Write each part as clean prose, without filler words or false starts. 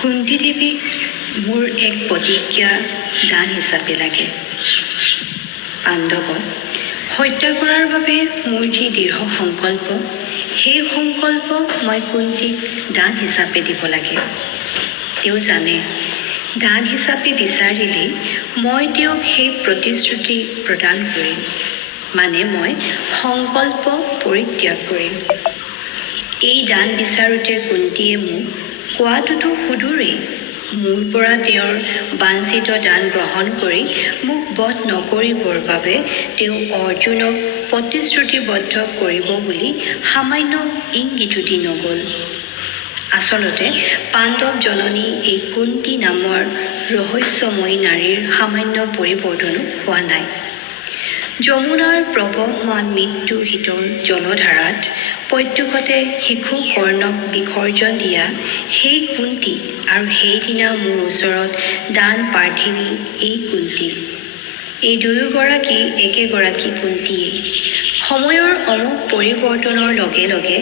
কুন্তি দেৱীক মোৰ এক প্ৰতিজ্ঞা দান হিচাপে লাগে। পাণ্ডৱক হত্যা কৰাৰ বাবে মোৰ যি দৃঢ় সংকল্প, সেই সংকল্প মই কুন্তিক দান হিচাপে দিব লাগে। তেওঁ জানে দান হিচাপে বিচাৰিলে মই তেওঁক সেই প্ৰতিশ্ৰুতি প্ৰদান কৰিম, মানে মই সংকল্প পৰিত্যাগ কৰিম। এই দান বিচাৰোঁতে কুন্তিয়ে মোক কোৱাটোতো সুদূৰেই, মোৰ পৰা তেওঁৰ বাঞ্ছিত দান গ্ৰহণ কৰি মোক বধ নকৰিবৰ বাবে তেওঁ অৰ্জুনক প্ৰতিশ্ৰুতিবদ্ধ কৰিব বুলি সামান্য ইংগিতো দি নগ'ল। আচলতে পাণ্ডৱ জননী এই কুন্তি নামৰ ৰহস্যময়ী নাৰীৰ সামান্য পৰিৱৰ্তনো হোৱা নাই। যমুনাৰ প্ৰৱহমান মৃত্যু শীতল জলধাৰাত প্ৰত্যুষতে শিশু কৰ্ণক বিসৰ্জন দিয়া সেই কুন্তি আৰু সেইদিনা মোৰ ওচৰত দান প্ৰাৰ্থিনী এই কুন্তি। এই দুয়োগৰাকী একেগৰাকী কুন্তিয়েই। সময়ৰ অমুক পৰিৱৰ্তনৰ লগে লগে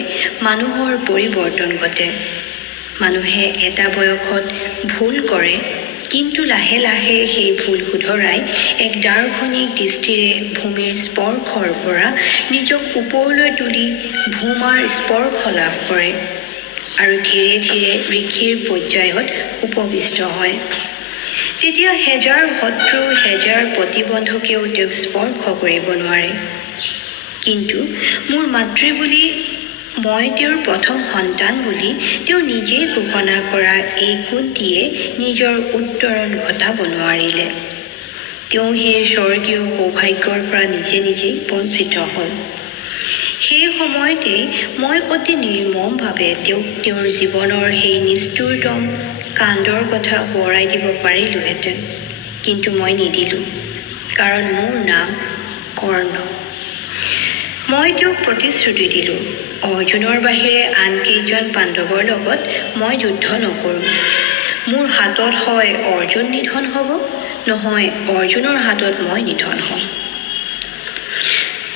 মানুহৰ পৰিৱৰ্তন ঘটে। মানুহে এটা বয়সত ভুল কৰে, কিন্তু লাহে লাহে সেই ভুল শুধৰাই এক দাৰ্শনিক দৃষ্টিৰে ভূমিৰ স্পৰ্শৰ পৰা নিজক ওপৰলৈ তুলি ভূমাৰ স্পৰ্শ লাভ কৰে আৰু ধীৰে ধীৰে ঋষিৰ পৰ্যায়ত উপবিষ্ট হয়। তেতিয়া হেজাৰ শত্ৰু হেজাৰ প্ৰতিবন্ধকেও তেওঁক স্পৰ্শ কৰিব নোৱাৰে। কিন্তু মোৰ মাতৃ বুলি, মই তেওঁৰ প্ৰথম সন্তান বুলি তেওঁ নিজেই ঘোষণা কৰা এই কুন্তিয়ে নিজৰ উত্তৰণ ঘটাব নোৱাৰিলে। তেওঁ সেই স্বৰ্গীয় সৌভাগ্যৰ পৰা নিজে নিজেই বঞ্চিত হ'ল। সেই সময়তেই মই অতি নিৰ্মমভাৱে তেওঁক তেওঁৰ জীৱনৰ সেই নিষ্ঠুৰতম কাণ্ডৰ কথা সোঁৱৰাই দিব পাৰিলোহেঁতেন, কিন্তু মই নিদিলোঁ, কাৰণ মোৰ নাম কৰ্ণ। মই তেওঁক প্ৰতিশ্ৰুতি দিলোঁ, অৰ্জুনৰ বাহিৰে আন কেইজন পাণ্ডৱৰ লগত মই যুদ্ধ নকৰোঁ। মোৰ হাতত হয় অৰ্জুন নিধন হ'ব, নহয় অৰ্জুনৰ হাতত মই নিধন হ'ম।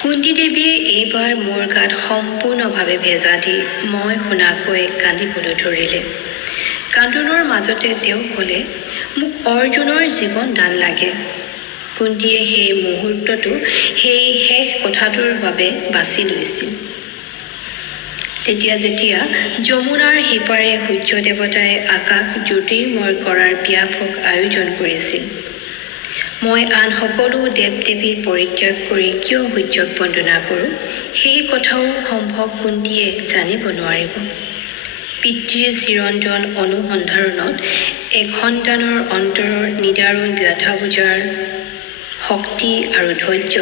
কুন্তি দেৱীয়ে এইবাৰ মোৰ গাত সম্পূৰ্ণভাৱে ভেজা দি মই শুনাকৈ কান্দিবলৈ ধৰিলে। কান্দোনৰ মাজতে তেওঁ ক'লে, মোক অৰ্জুনৰ জীৱন দান লাগে। কুন্তিয়ে সেই মুহূৰ্তটো সেই শেষ কথাটোৰ বাবে বাছি লৈছিল। তেতিয়া যেতিয়া যমুনাৰ সিপাৰে সূৰ্য দেৱতাই আকাশ জ্যোতিৰ্ময় কৰাৰ ব্যাপক আয়োজন কৰিছিল, মই আন সকলো দেৱ দেৱী পৰিত্যাগ কৰি কিয় সূৰ্যক বন্দনা কৰোঁ, সেই কথাও সম্ভৱ কুন্তিয়ে জানিব নোৱাৰিব। পিতৃৰ চিৰন্তন অনুসন্ধানত এক সন্তানৰ অন্তৰৰ নিদাৰুণ ব্যথা বুজাৰ শক্তি আৰু ধৈৰ্য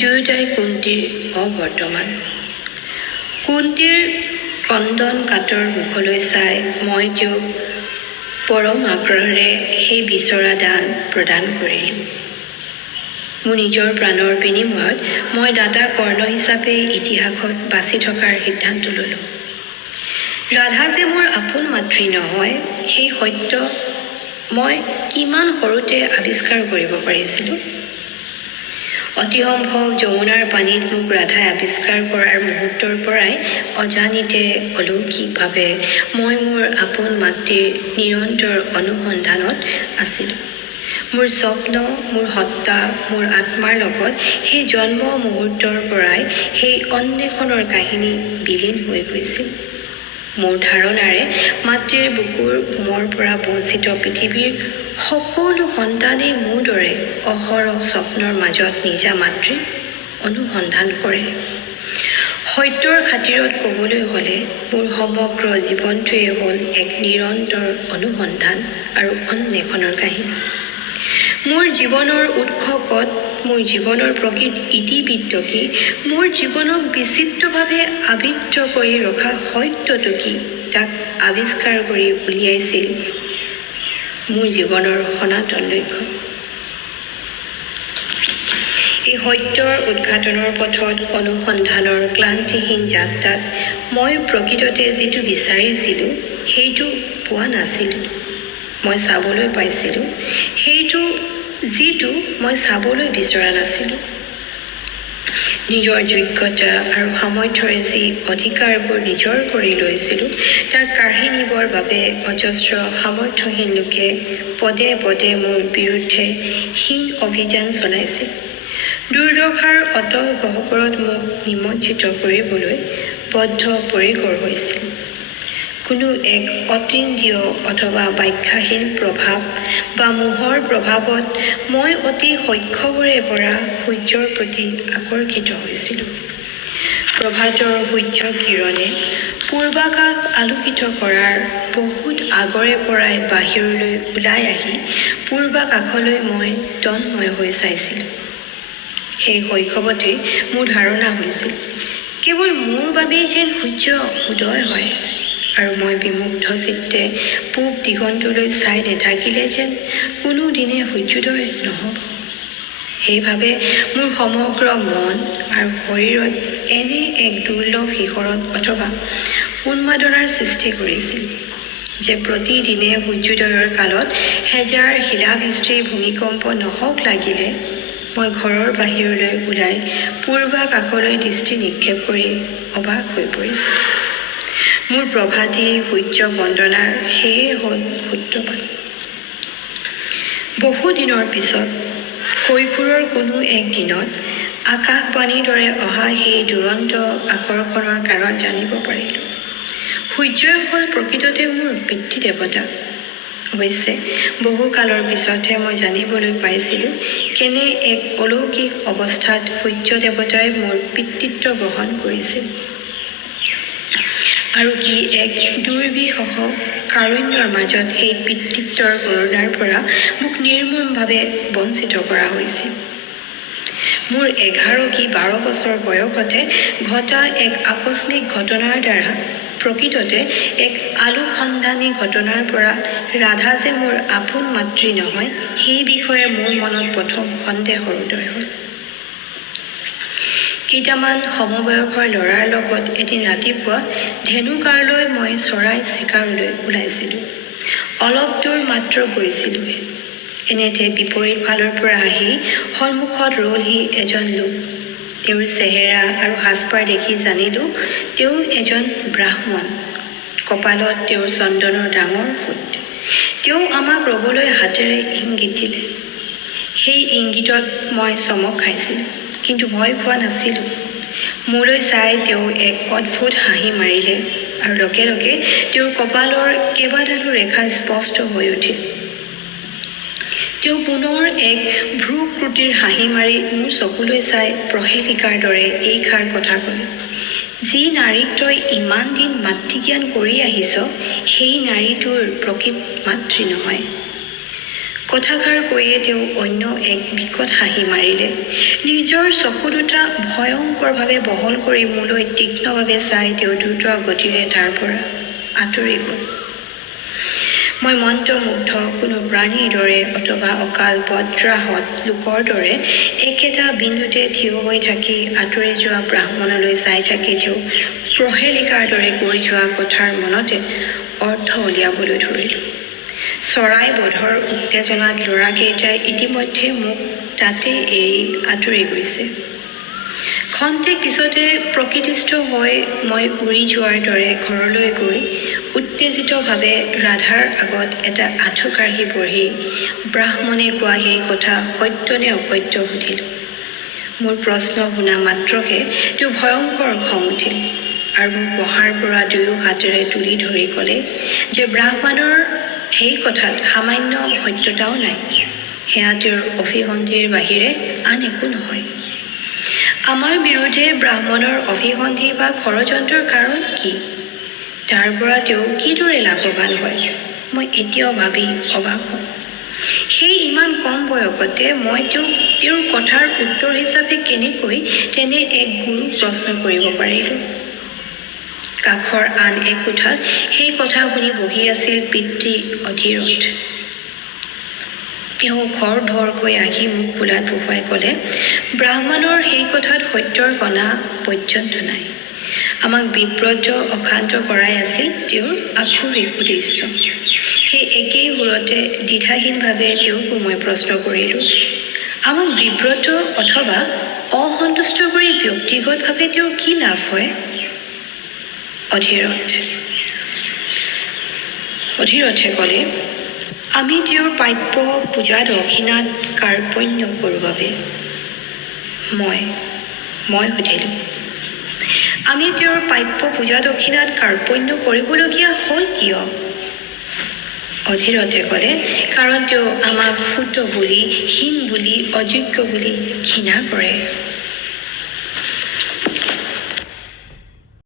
দুয়োটাই কুন্তিৰ অবৰ্তমান। কুন্তিৰ ক্ৰন্দন কাতৰ মুখলৈ চাই মই তেওঁক পৰম আগ্ৰহেৰে সেই বিচৰা দান প্ৰদান কৰিলোঁ। মোৰ নিজৰ প্ৰাণৰ বিনিময়ত মই দাতা কৰ্ণ হিচাপে ইতিহাসত বাচি থকাৰ সিদ্ধান্ত ল'লোঁ। ৰাধা যে মোৰ আপোন মাতৃ নহয়, সেই সত্য মই কিমান সৰুতে আৱিষ্কাৰ কৰিব পাৰিছিলোঁ। অতি সম্ভৱ যমুনাৰ পানীত মোক ৰাধাই আৱিষ্কাৰ কৰাৰ মুহূৰ্তৰ পৰাই অজানিতে অলৌকিকভাৱে মই মোৰ আপোন মাতৃৰ নিৰন্তৰ অনুসন্ধানত আছিলোঁ। মোৰ স্বপ্ন, মোৰ সত্তা, মোৰ আত্মাৰ লগত সেই জন্ম মুহূৰ্তৰ পৰাই সেই অন্বেষণৰ কাহিনী বিলীন হৈ গৈছিল। মোৰ ধাৰণাৰে মাতৃৰ বুকুৰ উমৰ পৰা বঞ্চিত পৃথিৱীৰ সকলো সন্তানেই মোৰ দৰে অহৰহ স্বপ্নৰ মাজত নিজা মাতৃৰ অনুসন্ধান কৰে। সত্যৰ খাতিৰত ক'বলৈ হ'লে মোৰ সমগ্ৰ জীৱনটোৱেই হ'ল এক নিৰন্তৰ অনুসন্ধান আৰু অন্বেষণৰ কাহিনী। মোৰ জীৱনৰ উৎস ক'ত, মোৰ জীৱনৰ প্ৰকৃত ইতিবৃত্ত কি, মোৰ জীৱনক বিচিত্ৰভাৱে আবৃত কৰি ৰখা সত্যটো কি, তাক আৱিষ্কাৰ কৰি উলিয়াইছিল মোৰ জীৱনৰ সনাতন লক্ষ্য। এই সত্যৰ উদ্ঘাটনৰ পথত অনুসন্ধানৰ ক্লান্তিহীন যাত্ৰাত মই প্ৰকৃততে যিটো বিচাৰিছিলোঁ সেইটো পোৱা নাছিলোঁ। মই চাবলৈ পাইছিলোঁ সেইটো যিটো মই চাবলৈ বিচৰা নাছিলোঁ। নিজৰ যোগ্যতা আৰু সামৰ্থ্যৰে যি অধিকাৰবোৰ নিজৰ কৰি লৈছিলোঁ তাৰ কাঢ়ি নিবৰ বাবে অজস্ৰ সামৰ্থ্যহীন লোকে পদে পদে মোৰ বিৰুদ্ধে হীন অভিযান চলাইছিল। দুৰ্দশাৰ অতল গহ্বৰত মোক নিমজ্জিত কৰিবলৈ বদ্ধ পৰিকৰ হৈছিল। কোনো এক অতীন্দ্ৰিয় অথবা ব্যাখ্যাহীন প্ৰভাৱ বা মোহৰ প্ৰভাৱত মই অতি শৈশৱৰে পৰা সূৰ্যৰ প্ৰতি আকৰ্ষিত হৈছিলোঁ। প্ৰভাতৰ সূৰ্য কিৰণে পূৰ্বাকাশ আলোকিত কৰাৰ বহুত আগৰে পৰাই বাহিৰলৈ ওলাই আহি পূৰ্বাকাশলৈ মই তন্ময় হৈ চাইছিলোঁ। সেই শৈশৱতেই মোৰ ধাৰণা হৈছিল কেৱল মোৰ বাবেই যেন সূৰ্য উদয় হয় আৰু মই বিমুগ্ধ চিত্তে পূব দিগন্তলৈ চাই নাথাকিলে যেন কোনোদিনে সূৰ্যোদয় নহ'ব। সেইভাৱে মোৰ সমগ্ৰ মন আৰু শৰীৰত এনে এক দুৰ্লভ শিহৰণ অথবা উন্মাদনাৰ সৃষ্টি কৰিছিল যে প্ৰতিদিনে সূৰ্যোদয়ৰ কালত হেজাৰ শিলাবৃষ্টিৰ ভূমিকম্প নহওক লাগিলে মই ঘৰৰ বাহিৰলৈ ওলাই পূৰ্বাকাশলৈ দৃষ্টি নিক্ষেপ কৰি অবাক হৈ পৰিছিলোঁ। মোৰ প্ৰভাতী সূৰ্য বন্দনাৰ সেয়ে হ'ল সূত্ৰপাত। বহু দিনৰ পিছত কৈশোৰৰ কোনো এক দিনত আকাশবাণীৰ দৰে অহা সেই দুৰন্ত আকৰ্ষণৰ কাৰণ জানিব পাৰিলোঁ। সূৰ্যই হ'ল প্ৰকৃততে মোৰ পিতৃদেৱতা। অৱশ্যে বহু কালৰ পিছতহে মই জানিবলৈ পাইছিলোঁ কেনে এক অলৌকিক অৱস্থাত সূৰ্য দেৱতাই মোৰ পিতৃত্ব গ্ৰহণ কৰিছিল আৰু কি এক দুৰ্বিষহ কাৰুণ্যৰ মাজত সেই পিতৃত্বৰ কৰুণাৰ পৰা মোক নিৰ্মমভাৱে বঞ্চিত কৰা হৈছিল। মোৰ 11 কি 12 বছৰ বয়সতে ঘটা এক আকস্মিক ঘটনাৰ দ্বাৰা প্ৰকৃততে এক আলোকসন্ধানী ঘটনাৰ পৰা ৰাধা যে মোৰ আপোন মাতৃ নহয় সেই বিষয়ে মোৰ মনত প্ৰথম সন্দেহৰ উদয় হ'ল। কেইটামান সমবয়সৰ ল'ৰাৰ লগত এদিন ৰাতিপুৱা ধেনুকাৰলৈ মই চৰাই চিকাৰলৈ ওলাইছিলোঁ। অলপ দূৰ মাত্ৰ গৈছিলোঁহে। এনেতে বিপৰীত ফালৰ পৰা আহি সন্মুখত ৰ'লহি এজন লোক। তেওঁৰ চেহেৰা আৰু সাজপাৰ দেখি জানিলোঁ তেওঁ এজন ব্ৰাহ্মণ। কপালত তেওঁৰ চন্দনৰ ডাঙৰ ফুট। তেওঁ আমাক ৰ'বলৈ হাতেৰে ইংগিত দিলে। সেই ইংগিতত মই চমক খাইছিলোঁ, কিন্তু ভয় খোৱা নাছিলোঁ। মোলৈ চাই তেওঁ এক অদ্ভুত হাঁহি মাৰিলে আৰু লগে লগে তেওঁৰ কপালৰ কেইবাটাও ৰেখা স্পষ্ট হৈ উঠিল। তেওঁ পুনৰ এক ভ্ৰূকুটিৰ হাঁহি মাৰি মোৰ চকুলৈ চাই প্ৰহেলিকাৰ দৰে এইষাৰ কথা ক'লে, যি নাৰীক তই ইমান দিন মাতৃজ্ঞান কৰি আহিছ সেই নাৰীটোৰ প্ৰকৃত মাতৃ নহয়। কথাষাৰ কৈয়ে তেওঁ অন্য এক বিকট হাঁহি মাৰিলে। নিজৰ চকু দুটা ভয়ংকৰভাৱে বহল কৰি মোলৈ তীক্ষ্ণভাৱে চাই তেওঁ দ্ৰুত গতিৰে তাৰ পৰা আঁতৰি গ'ল। মই মন্ত্ৰমুগ্ধ কোনো প্ৰাণীৰ দৰে অথবা অকাল বজ্ৰাহত লোকৰ দৰে একেটা বিন্দুতে থিয় হৈ থাকি আঁতৰি যোৱা ব্ৰাহ্মণলৈ চাই থাকি তেওঁ প্ৰহেলিকাৰ দৰে কৈ যোৱা কথাৰ মনতে অৰ্থ উলিয়াবলৈ ধৰিলোঁ। চৰাই বধৰ উত্তেজনাত ল'ৰাকেইটাই ইতিমধ্যে মোক তাতে এৰি আঁতৰি গৈছে। ক্ষন্তেক পিছতে প্ৰকৃতিস্থ হৈ মই উৰি যোৱাৰ দৰে ঘৰলৈ গৈ উত্তেজিতভাৱে ৰাধাৰ আগত এটা আঁঠু কাঢ়ি বহি ব্ৰাহ্মণে কোৱা সেই কথা সত্য নে অসত্য সুধিলোঁ। মোৰ প্ৰশ্ন শুনা মাত্ৰকে তেওঁ ভয়ংকৰ খং উঠিল আৰু মোক বহাৰ পৰা দুয়ো হাতেৰে তুলি ধৰি ক'লে যে ব্ৰাহ্মণৰ সেই কথাত সামান্য সত্যতাও নাই। সেয়া তেওঁৰ অভিসন্ধিৰ বাহিৰে আন একো নহয়। আমাৰ বিৰুদ্ধে ব্ৰাহ্মণৰ অভিসন্ধি বা ষড়যন্ত্ৰৰ কাৰণ কি? তাৰ পৰা তেওঁ কিদৰে লাভৱান হয়? মই এতিয়াও ভাবি অবাক হওঁ। সেই ইমান কম বয়সতে মই তেওঁৰ কথাৰ উত্তৰ হিচাপে কেনেকৈ তেনে এক গুৰু প্ৰশ্ন কৰিব পাৰিলোঁ। কাষৰ আন এক কোঠাত সেই কথা শুনি বহি আছিল পিতৃ অধিৰথ। তেওঁ খৰ ধৰকৈ আহি মোক কোলাত বহুৱাই ক'লে, ব্ৰাহ্মণৰ সেই কথাত সত্যৰ কণা পৰ্যন্ত নাই। আমাক বিব্ৰত অশান্ত কৰাই আছিল তেওঁৰ আক্ষৰিক উদ্দেশ্য। সেই একেই সুৰতে দ্বিধাহীনভাৱে তেওঁকো মই প্ৰশ্ন কৰিলোঁ, আমাক বিব্ৰত অথবা অসন্তুষ্ট কষ্ট কৰি ব্যক্তিগতভাৱে তেওঁৰ কি লাভ হয়? অধীৰথে ক'লে, আমি তেওঁৰ প্ৰাপ্য পূজা দক্ষিণাত কাৰ্পণ্য কৰোঁ বাবে। মই সুধিলোঁ, আমি তেওঁৰ প্ৰাপ্য পূজা দক্ষিণাত কাৰ্পণ্য কৰিবলগীয়া হ'ল কিয়? অধীৰথে ক'লে, কাৰণ তেওঁ আমাক সূত বুলি, হীন বুলি, অযোগ্য বুলি ঘৃণা কৰে।